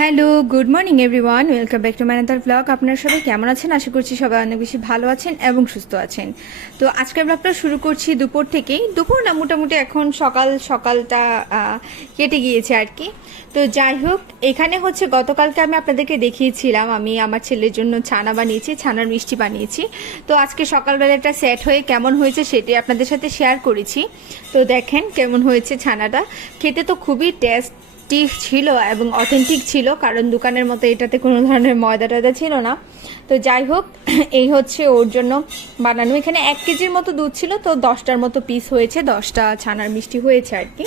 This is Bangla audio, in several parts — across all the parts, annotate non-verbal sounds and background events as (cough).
Hello, good morning everyone. Welcome back to another blog আপনারা সবাই কেমন আছেন? আশা করছি সবাই অনেক বেশি ভালো আছেন এবং সুস্থ আছেন। তো আজকের ব্লগটা শুরু করছি দুপুর থেকেই। দুপুর না, মোটামুটি এখন সকাল, সকালটা কেটে গিয়েছে আর কি। তো যাই হোক, এখানে হচ্ছে গতকালকে আমি আপনাদেরকে দেখিয়েছিলাম। আমি আমার ছেলের জন্য ছানা বানিয়েছি, ছানার মিষ্টি বানিয়েছি। তো আজকে সকালবেলাটা সেট হয়ে কেমন হয়েছে সেটি আপনাদের সাথে শেয়ার করেছি। তো দেখেন কেমন হয়েছে ছানাটা। খেতে তো খুবই টেস্ট টেস্টি ছিল এবং অথেন্টিক ছিল, কারণ দোকানের মতো এটাতে কোনো ধরনের ময়দা টয়দা ছিল না। তো যাই হোক, (clears throat) এই হচ্ছে ওর জন্য বানানো। এখানে এক কেজির মতো দুধ ছিল, তো দশটার মতো পিস হয়েছে, দশটা ছানার মিষ্টি হয়েছে আর কি।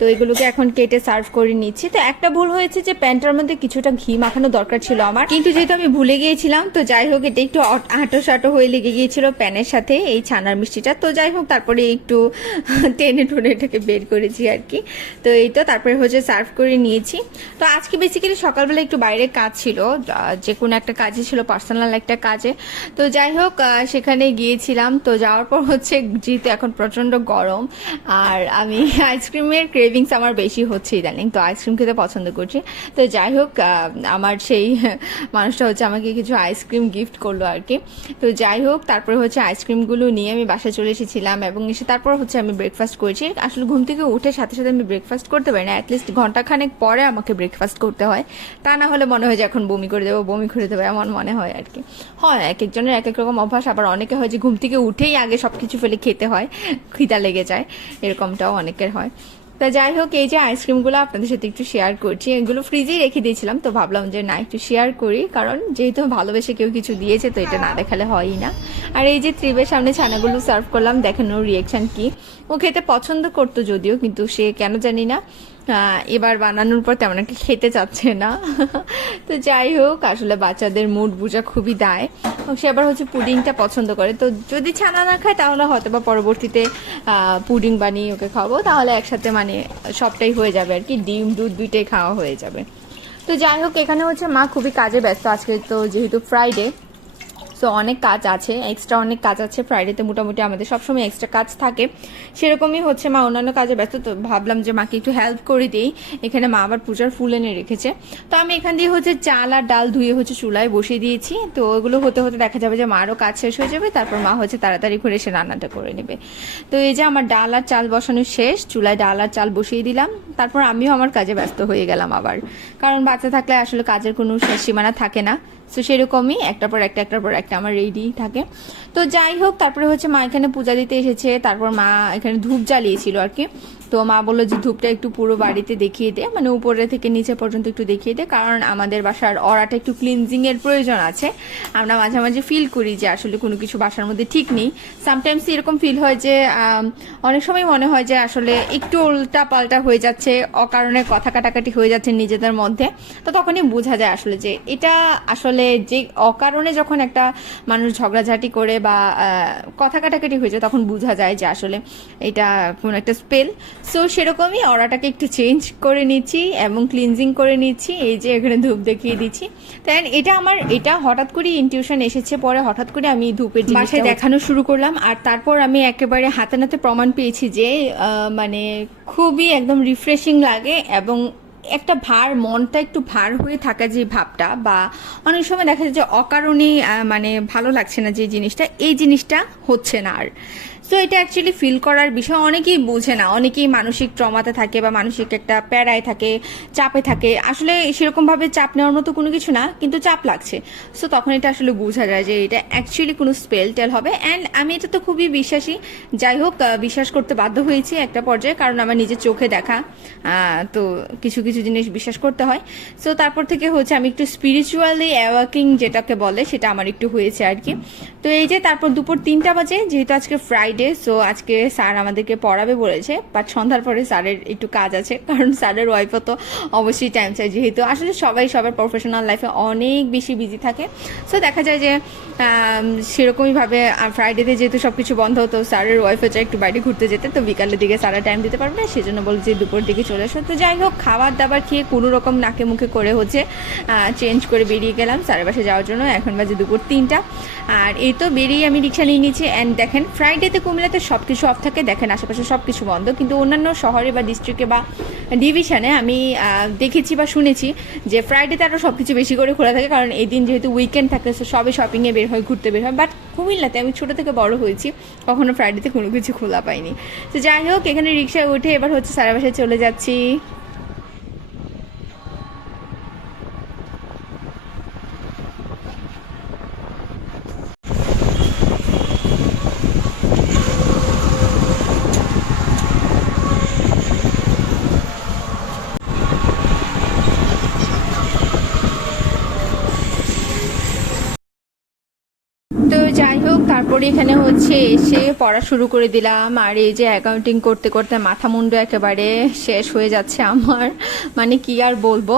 তো এগুলোকে এখন কেটে সার্ভ করে নিচ্ছি। তো একটা ভুল হয়েছে যে প্যান্টার মধ্যে কিছুটা ঘি মাখানো দরকার ছিল আমার। কিন্তু যেহেতু আমি ভুলে গিয়েছিলাম, তো যাই হোক, এটা একটু আঁটো সাটো হয়ে লেগে গিয়েছিল প্যানের সাথে এই ছানার মিষ্টিটা। তো যাই হোক, তারপরে একটু (laughs) টেনে টুনে এটাকে বের করেছি আর কি। তো এই তো, তারপরে হচ্ছে সার্ভ করে নিয়েছি। তো আজকে বেসিক্যালি সকালবেলা একটু বাইরে কাজ ছিল, যে কোনো একটা কাজে ছিল পার্সোনাল একটা কাজে। তো যাই হোক সেখানে গিয়েছিলাম। তো যাওয়ার পর হচ্ছে, যেহেতু এখন প্রচণ্ড গরম, আর আমি (laughs) আইসক্রিমের ক্রেভিংস আমার বেশি হচ্ছে ইদানিং, তো আইসক্রিম খেতে পছন্দ করছি। তো যাই হোক আমার সেই মানুষটা হচ্ছে আমাকে কিছু আইসক্রিম গিফট করল আর কি। তো যাই হোক, তারপরে হচ্ছে আইসক্রিমগুলো নিয়ে আমি বাসায় চলে এসেছিলাম এবং এসে তারপর হচ্ছে আমি ব্রেকফাস্ট করেছি। আসলে ঘুম থেকে উঠে সাথে সাথে আমি ব্রেকফাস্ট করতে পারি না অ্যাটলিস্ট ঘন্টাখানেক পরে আমাকে ব্রেকফাস্ট করতে হয়। তা না হলে মনে হয় যে এখন বমি করে দেবো, বমি করে দেবো, এমন মনে হয় আর কি। হয়, এক একজনের এক এক রকম অভ্যাস, আবার অনেকে হয় যে ঘুম থেকে উঠেই আগে সব কিছু ফেলে খেতে হয়, খিদা লেগে যায়, এরকমটাও অনেকের হয়। তা যাই হোক, এই যে আইসক্রিমগুলো আপনাদের সাথে একটু শেয়ার করছি, এগুলো ফ্রিজেই রেখে দিয়েছিলাম, তো ভাবলাম যে না, একটু শেয়ার করি, কারণ যেহেতু ভালোবেসে কেউ কিছু দিয়েছে, তো এটা না দেখালে হয়ই না। আর এই যে ত্রিবের সামনে ছানাগুলো সার্ভ করলাম, দেখানোর রিয়েকশন কি? ও খেতে পছন্দ করতো যদিও, কিন্তু সে কেন জানি না এবার বানানোর পর তেমন একটা খেতে চাচ্ছে না। তো যাই হোক, আসলে বাচ্চাদের মুড বোঝা খুবই দায়। সে আবার হচ্ছে পুডিংটা পছন্দ করে। তো যদি ছানা না খায়, তাহলে হয়তো বা পরবর্তীতে পুডিং বানিয়ে ওকে খাব তাহলে একসাথে মানে সবটাই হয়ে যাবে আর কি। ডিম, দুধ দুইটাই খাওয়া হয়ে যাবে। তো যাই হোক, এখানে হচ্ছে মা খুবই কাজে ব্যস্ত আজকে। তো যেহেতু ফ্রাইডে সো অনেক কাজ আছে এক্সট্রা অনেক কাজ আছে। ফ্রাইডেতে মোটামুটি আমাদের সবসময় এক্সট্রা কাজ থাকে। সেরকমই হচ্ছে মা অন্যান্য কাজে ব্যস্ত, তো ভাবলাম যে মাকে একটু হেল্প করে দিই। এখানে মা আবার পূজার ফুল এনে রেখেছে। তো আমি এখান দিয়ে হচ্ছে চাল আর ডাল ধুয়ে হচ্ছে চুলায় বসিয়ে দিয়েছি। তো ওগুলো হতে হতে দেখা যাবে যে মারও কাজ শেষ হয়ে যাবে। তারপর মা হচ্ছে তাড়াতাড়ি করে এসে রান্নাটা করে নেবে। তো এই যে আমার ডাল আর চাল বসানো শেষ, চুলায় ডাল আর চাল বসিয়ে দিলাম। তারপর আমিও আমার কাজে ব্যস্ত হয়ে গেলাম আবার। কারণ বাচ্চা থাকলে আসলে কাজের কোনো সীমানা থাকে না। তো সেরকমই একটার পর একটা, একটার পর একটা আমার রেডি থাকে। তো যাই হোক, তারপরে হচ্ছে মা এখানে পূজা দিতে এসেছে, তারপর মা এখানে ধূপ জ্বালিয়েছিল আর কি। তো মা বলল যে ধূপটা একটু পুরো বাড়িতে দেখিয়ে দে মানে উপরে থেকে নিচে পর্যন্ত একটু দেখিয়ে দে, কারণ আমাদের বাসার অরাটা একটু ক্লিনজিং এর প্রয়োজন আছে। আমরা মাঝে মাঝে ফিল করি যে আসলে কোনো কিছু বাসার মধ্যে ঠিক নেই। সামটাইমস এরকম ফিল হয় যে অনেক সময় মনে হয় যে আসলে একটু উল্টা পাল্টা হয়ে যাচ্ছে, অকারণে কথা কাটাকাটি হয়ে যাচ্ছে নিজেদের মধ্যে। তো তখনই বোঝা যায় আসলে যে এটা আসলে যে অকারণে যখন একটা মানুষ ঝগড়াঝাটি করে বা কথা কাটাকাটি হয়ে যায়, তখন বোঝা যায় যে আসলে এটা কোন একটা স্পেল সো সেরকমই অরাটাকে একটু চেঞ্জ করে নিচ্ছি এবং ক্লিনজিং করে নিচ্ছি। এই যে এখানে ধূপ দেখিয়ে দিচ্ছি। তাই এটা আমার এটা হঠাৎ করে ইনটিউশন এসেছে পরে হঠাৎ করে আমি ধূপের বাসায় দেখানো শুরু করলাম। আর তারপর আমি একেবারে হাতে নাতে প্রমাণ পেয়েছি যে মানে খুবই একদম রিফ্রেশিং লাগে এবং একটা ভার মনটা একটু ভার হয়ে থাকা যে ভাবটা বা অনেক সময় দেখা যায় যে অকারণেই আহ, মানে ভালো লাগছে না যে জিনিসটা এই জিনিসটা হচ্ছে না আর। সো এটা অ্যাকচুয়ালি ফিল করার বিষয়। অনেকেই বোঝে না, অনেকেই মানসিক ট্রমাতে থাকে বা মানসিক একটা প্যারায় থাকে, চাপে থাকে। আসলে সেরকমভাবে চাপ নেওয়ার মতো কোনো কিছু না, কিন্তু চাপ লাগছে। সো তখন এটা আসলে বোঝা যায় যে এটা অ্যাকচুয়ালি কোনো স্পেল টেল হবে। অ্যান্ড আমি এটা তো খুবই বিশ্বাসী। যাই হোক বিশ্বাস করতে বাধ্য হয়েছি একটা পর্যায়ে, কারণ আমার নিজের চোখে দেখা তো কিছু কিছু জিনিস বিশ্বাস করতে হয়। সো তারপর থেকে হচ্ছে আমি একটু স্পিরিচুয়ালি অ্যাওয়াকিং যেটাকে বলে, সেটা আমার একটু হয়েছে আর কি। তো এই যে তারপর দুপুর তিনটা বাজে, যেহেতু আজকে ফ্রাইডে সো আজকে স্যার আমাদেরকে পড়াবে বলেছে বাট সন্ধ্যার পরে স্যারের একটু কাজ আছে, (laughs) কারণ স্যারের ওয়াইফও তো অবশ্যই টাইম চাই যেহেতু। আসলে সবাই সবার প্রফেশনাল লাইফে অনেক বেশি বিজি থাকে। সো দেখা যায় যে সেরকমইভাবে ফ্রাইডেতে যেহেতু সব কিছু বন্ধ হতো স্যারের ওয়াইফও চাই একটু বাইরে ঘুরতে যেতে, তো বিকালের দিকে স্যারা টাইম দিতে পারবে না, সেজন্য বলে যে দুপুর দিকে চলে আসো। তো যাই হোক খাবার দাবার খেয়ে কোনো রকম নাকে মুখে করে হচ্ছে চেঞ্জ করে বেরিয়ে গেলাম স্যারের বাসে যাওয়ার জন্য। এখন বাজে দুপুর তিনটা। আর এই তো বেরিয়ে আমি রিক্সা নিয়ে নিয়েছি অ্যান্ড দেখেন ফ্রাইডেতে কুমিল্লাতে সব কিছু অফ থাকে, দেখেন আশেপাশে সব কিছু বন্ধ। কিন্তু অন্যান্য শহরে বা ডিস্ট্রিক্টে বা ডিভিশনে আমি দেখেছি বা শুনেছি যে ফ্রাইডেতে আরও সব কিছু বেশি করে খোলা থাকে, কারণ এই দিন যেহেতু উইকেন্ড থাকে সবে শপিংয়ে বের হয় ঘুরতে বের হয়। বাট কুমিল্লাতে আমি ছোটো থেকে বড় হয়েছি, কখনো ফ্রাইডেতে কোনো কিছু খোলা পাইনি। তো যাই হোক, এখানে রিক্সায় উঠে এবার হচ্ছে সারা বাসায় চলে যাচ্ছি তো যাই হোক তারপরে এখানে হচ্ছে এসে পড়া শুরু করে দিলাম। আর এই যে অ্যাকাউন্টিং করতে করতে মাথা মুন্ডু একেবারে শেষ হয়ে যাচ্ছে আমার। মানে কি আর বলব?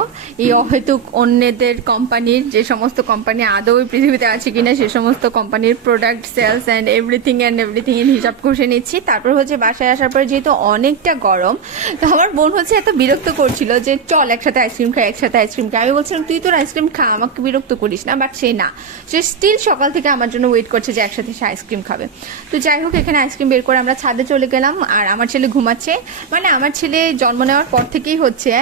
এই অহেতুক অন্যদের কোম্পানির যে সমস্ত কোম্পানি আদৌ পৃথিবীতে আছে কিনা, সে সমস্ত কোম্পানির product sales and everything and everything এর হিসাব কষে নিচ্ছি। তারপর হচ্ছে বাসায় আসার পরে যেহেতু অনেকটা গরম, তো আমার বোন হচ্ছে এত বিরক্ত করছিল যে চল একসাথে আইসক্রিম খাই, একসাথে আইসক্রিম খাই। আমি বলছিলাম, তুই তোর আইসক্রিম খা, আমাকে বিরক্ত করিস না। বাট সে না। সে স্টিল সকাল থেকে আমার জন্য ওয়েট করছে যে একসাথে আইসক্রিম খাবে। তো যাই হোক, এখানে আইসক্রিম বের করে আমরা ছাদে চলে গেলাম, আর আমার ছেলে ঘুমাচ্ছে। মানে আমার ছেলে জন্ম নেওয়ার পর থেকেই হচ্ছে,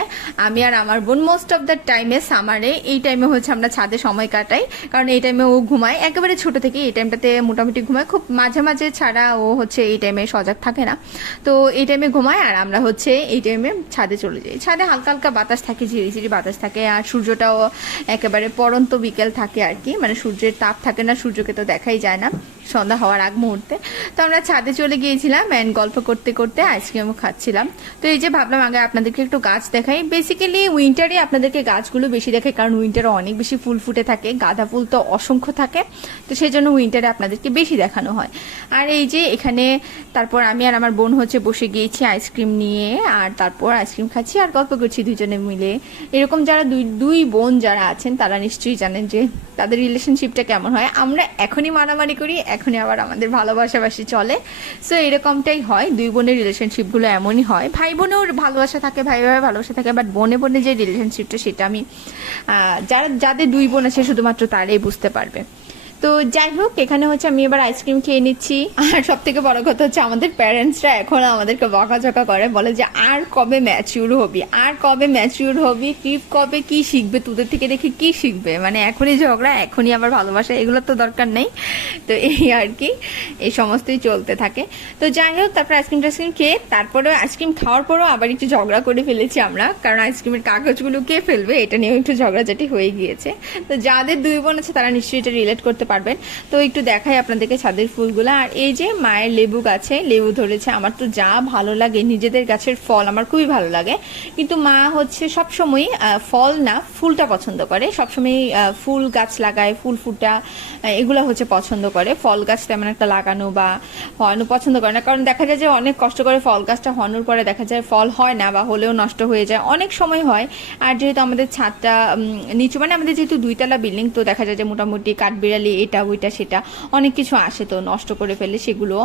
আমি আর আমার বোন মোস্ট অফ দ্য টাইমে সামারে এই টাইমে হচ্ছে আমরা ছাদে সময় কাটাই, কারণ এই টাইমে ও ঘুমায়। একেবারে ছোট থেকে এই টাইমটাতে মোটামুটি ঘুমায়। খুব মাঝে মাঝে ছাড়া ও হচ্ছে এই টাইমে সজাগ থাকে না। তো এই টাইমে ঘুমায়, আর আমরা হচ্ছে এই টাইমে ছাদে চলে যাই। ছাদে হালকা হালকা বাতাস থাকে, ঝিরিঝিরি বাতাস থাকে, আর সূর্যটাও একেবারে পরন্ত বিকেল থাকে আর কি। মানে সূর্যের তাপ থাকে না, সূর্যকে তো দেখাই যায় না। সন্ধ্যা হওয়ার আগ মুহূর্তে। তো আমরা ছাদে চলে গিয়েছিলাম অ্যান্ড গল্প করতে করতে আইসক্রিমও খাচ্ছিলাম। তো এই যে ভাবলাম আগে আপনাদেরকে একটু গাছ দেখাই। বেসিক্যালি উইন্টারে আপনাদেরকে গাছগুলো বেশি দেখাই, কারণ উইন্টারে অনেক বেশি ফুল ফুটে থাকে, গাঁদা ফুল তো অসংখ্য থাকে। তো সেই জন্য উইন্টারে আপনাদেরকে বেশি দেখানো হয়। আর এই যে এখানে তারপর আমি আর আমার বোন হচ্ছে বসে গিয়েছি আইসক্রিম নিয়ে, আর তারপর আইসক্রিম খাচ্ছি আর গল্প করছি দুজনে মিলে। এরকম যারা দুই দুই বোন যারা আছেন, তারা নিশ্চয়ই জানেন যে তাদের রিলেশনশিপটা কেমন হয়। আমরা এখনই মারামারি করি এখনই আবার আমাদের ভালোবাসাবাসি চলে। সো এরকমটাই হয়। দুই বোনের রিলেশনশিপগুলো এমনই হয়। ভাই বোনেও ভালোবাসা থাকে ভাই ভাই ভালোবাসা থাকে বাট বোনে বোনে যে রিলেশনশিপটা সেটা আমি যারা, যাদের দুই বোন আছে, শুধুমাত্র তারাই বুঝতে পারবে। তো যাই হোক, এখানে হচ্ছে আমি এবার আইসক্রিম খেয়ে নিচ্ছি। আর সব থেকে বড় কথা হচ্ছে আমাদের প্যারেন্টসরা এখন আমাদেরকে বকাঝকা করে, বলে যে, আর কবে ম্যাচিউর হবি? আর কবে ম্যাচিউর হবি? কি, কবে কি শিখবে? তোদের থেকে দেখে কি শিখবে? মানে এখনই ঝগড়া, এখনই আবার ভালোবাসা এগুলো তো দরকার নেই। তো এই আর কি, এই সমস্তই চলতে থাকে। তো যাই হোক, তারপর আইসক্রিম টাইসক্রিম খেয়ে তারপরে আইসক্রিম খাওয়ার পরেও আবার একটু ঝগড়া করে ফেলেছি আমরা, কারণ আইসক্রিমের কাগজগুলো কে ফেলবে? এটা নিয়েও একটু ঝগড়াঝাটি হয়ে গিয়েছে। তো যাদের দুই বোন আছে, তারা নিশ্চয়ই এটা রিলেট করতে পারবেন। তো একটু দেখাই আপনাদেরকে ছাদের ফুলগুলো। আর এই যে মায়ের লেবু গাছে, লেবু ধরেছে। আমার তো যা ভালো লাগে, নিজেদের গাছের ফল আমার খুবই ভালো লাগে। কিন্তু মা হচ্ছে সবসময় ফল না, ফুলটা পছন্দ করে। সবসময় ফুল গাছ লাগায়, ফুল ফুটা এগুলো হচ্ছে পছন্দ করে। ফল গাছ তেমন একটা লাগানো বা হওয়ানো পছন্দ করে না। কারণ দেখা যায় যে অনেক কষ্ট করে ফল গাছটা হওয়ানোর পরে দেখা যায় ফল হয় না বা হলেও নষ্ট হয়ে যায়। অনেক সময় হয়। আর যেহেতু আমাদের ছাদটা নিচু মানে আমাদের যেহেতু দুইতলা বিল্ডিং, তো দেখা যায় যে মোটামুটি কাঠবিড়ালি এটা, ওইটা, সেটা, অনেক কিছু আসে তো নষ্ট করে ফেলে সেগুলো।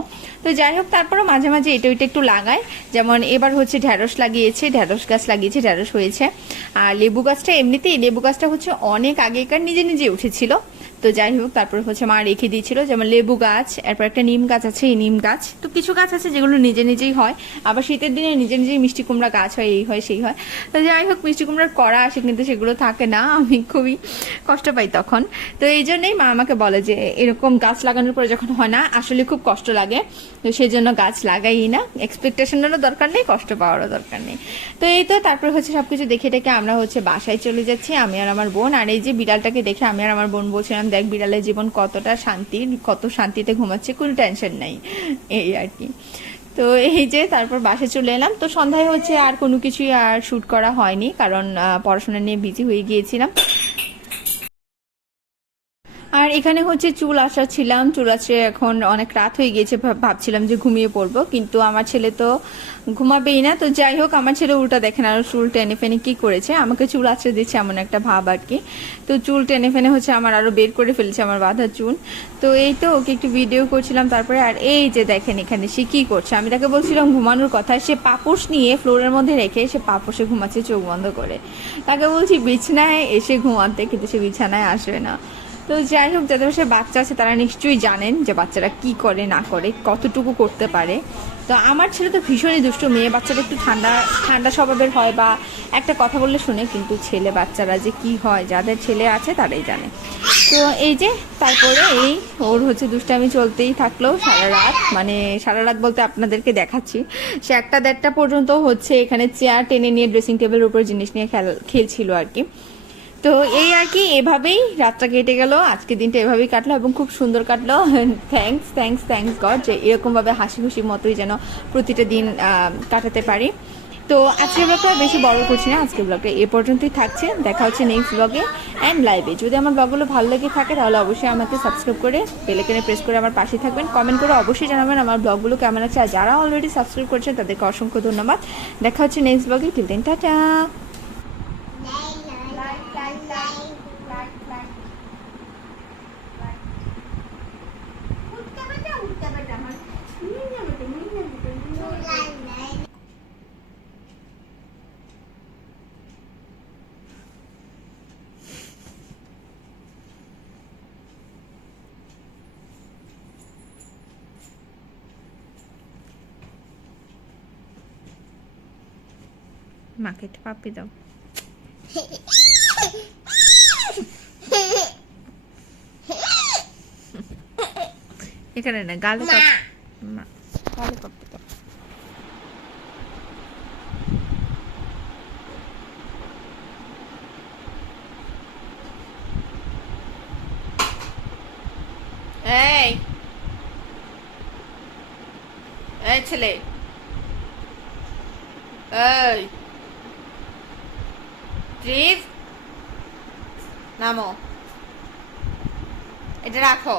তো যাই হোক, তারপরও মাঝে মাঝে এটা, ওইটা একটু লাগায় যেমন এবার হচ্ছে ঢ্যাঁড়স লাগিয়েছে ঢ্যাঁড়স গাছ লাগিয়েছে ঢ্যাঁড়স হয়েছে। আর লেবু গাছটা, এমনিতেই লেবু গাছটা হচ্ছে অনেক আগেকার, নিজে নিজে উঠেছিল। তো যাই হোক, তারপর হচ্ছে মা রেখে দিয়েছিল, যেমন লেবু গাছ, এরপর একটা নিম গাছ আছে, এই নিম গাছ। তো কিছু গাছ আছে যেগুলো নিজে নিজেই হয়, আবার শীতের দিনে নিজে নিজেই মিষ্টি কুমড়া গাছ হয়, এই হয়, সেই হয়। তো যাই হোক, মিষ্টি কুমড়ার করা আসে কিন্তু সেগুলো থাকে না, আমি খুবই কষ্ট পাই তখন। তো এই জন্যই মা আমাকে বলে যে, এরকম গাছ লাগানোর পরে যখন হয় না, আসলে খুব কষ্ট লাগে। তো সেই জন্য গাছ লাগাই না এক্সপেকটেশনেরও দরকার নেই, কষ্ট পাওয়ারও দরকার নেই। তো এই তো, তারপর হচ্ছে সবকিছু দেখে টেকে আমরা হচ্ছে বাসায় চলে যাচ্ছি, আমি আর আমার বোন। আর এই যে বিড়ালটাকে দেখে আমি আর আমার বোন বলছিলাম দেখ বিড়ালের জীবন কতটা শান্তির কত শান্তিতে ঘুমাচ্ছে, কোনো টেনশন নাই। এই আর কি। তো এই যে তারপর বাসে চলে এলাম। তো সন্ধ্যায় হচ্ছে আর কোনো কিছুই আর শ্যুট করা হয়নি, কারণ পড়াশোনা নিয়ে বিজি হয়ে গিয়েছিলাম। এখানে হচ্ছে চুল আসা ছিলাম, চুল আসে এখন অনেক রাত হয়ে গিয়েছে ভাব- ভাবছিলাম যে ঘুমিয়ে পড়ব, কিন্তু আমার ছেলে তো ঘুমাবেই না। তো যাই হোক, আমার ছেলে উল্টা দেখেন আর চুল টেনে ফেনে কি করেছে, আমাকে চুল আছড়ে দিচ্ছে এমন একটা ভাব আর কি। তো চুল টেনে ফেনে হচ্ছে আমার আরও বের করে ফেলেছে আমার বাঁধা চুল। তো এই তো ওকে একটু ভিডিও করছিলাম, তারপরে আর এই যে দেখেন এখানে সে কি করছে, আমি তাকে বলছিলাম ঘুমানোর কথা, সে পাপোশ নিয়ে ফ্লোরের মধ্যে রেখে সে পাপোশে ঘুমাচ্ছে চোখ বন্ধ করে। তাকে বলছি, বিছানায় এসে ঘুমাতে, কিন্তু সে বিছানায় আসবে না। তো যাই হোক, যাদের বাসায় বাচ্চা আছে তারা নিশ্চয়ই জানেন যে বাচ্চারা কি করে, না করে, কতটুকু করতে পারে। তো আমার ছেলে তো ভীষণই দুষ্ট। মেয়ে বাচ্চারা একটু ঠান্ডা ঠান্ডা স্বভাবের হয় বা একটা কথা বললে শুনে, কিন্তু ছেলে বাচ্চারা যে কি হয়, যাদের ছেলে আছে তারাই জানে। তো এই যে, তারপরে এই ওর হচ্ছে দুষ্টামি চলতেই থাকল সারা রাত। মানে সারা রাত বলতে আপনাদেরকে দেখাচ্ছি। সে একটা দেড়টা পর্যন্ত হচ্ছে এখানে চেয়ার টেনে নিয়ে, ড্রেসিং টেবিলের উপর জিনিস নিয়ে খেল, খেলছিল আর কি। তো এই আর কি, এভাবেই রাতটা কেটে গেল, আজকে দিনটা এভাবেই কাটলো এবং খুব সুন্দর কাটলো। থ্যাঙ্কস থ্যাঙ্কস থ্যাঙ্কস গড যে এরকমভাবে হাসি খুশি মতোই যেন প্রতিটা দিন কাটাতে পারি। তো আজকের ব্লগটা বেশি বড় করছি না, আজকের ব্লগটা এ পর্যন্তই থাকছে। দেখা হচ্ছে নেক্সট ব্লগে অ্যান্ড লাইভে যদি আমার ব্লগগুলো ভালো লেগে থাকে, তাহলে অবশ্যই আমাকে সাবস্ক্রাইব করে বেলেকেনে প্রেস করে আমার পাশে থাকবেন। কমেন্ট করে অবশ্যই জানাবেন আমার ব্লগগুলো কেমন আছে। আর যারা অলরেডি সাবস্ক্রাইব করছেন, তাদেরকে অসংখ্য ধন্যবাদ। দেখা হচ্ছে নেক্সট ব্লগে টিল টাটা মাকে একটা পাপ্পি দাও। এখানে না গালে পাপ- মা, গালে পাপ্পি দাও। এই। এই ছেলে। এই। ট্রিপ নামো এটা রাখো।